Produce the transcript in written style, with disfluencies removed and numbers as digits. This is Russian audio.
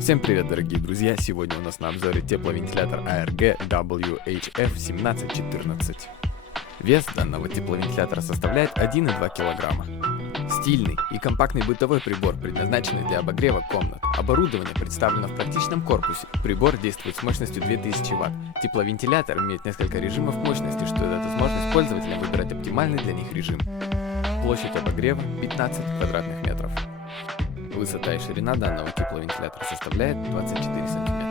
Всем привет, дорогие друзья! Сегодня у нас на обзоре тепловентилятор ARG WHF1714. Вес данного тепловентилятора составляет 1,2 кг. Стильный и компактный бытовой прибор, предназначенный для обогрева комнат. Оборудование представлено в практичном корпусе. Прибор действует с мощностью 2000 Вт. Тепловентилятор имеет несколько режимов мощности, что дает возможность пользователям выбирать оптимальный для них режим. Площадь обогрева 15 квадратных метров. Высота и ширина данного тепловентилятора составляет 24 см.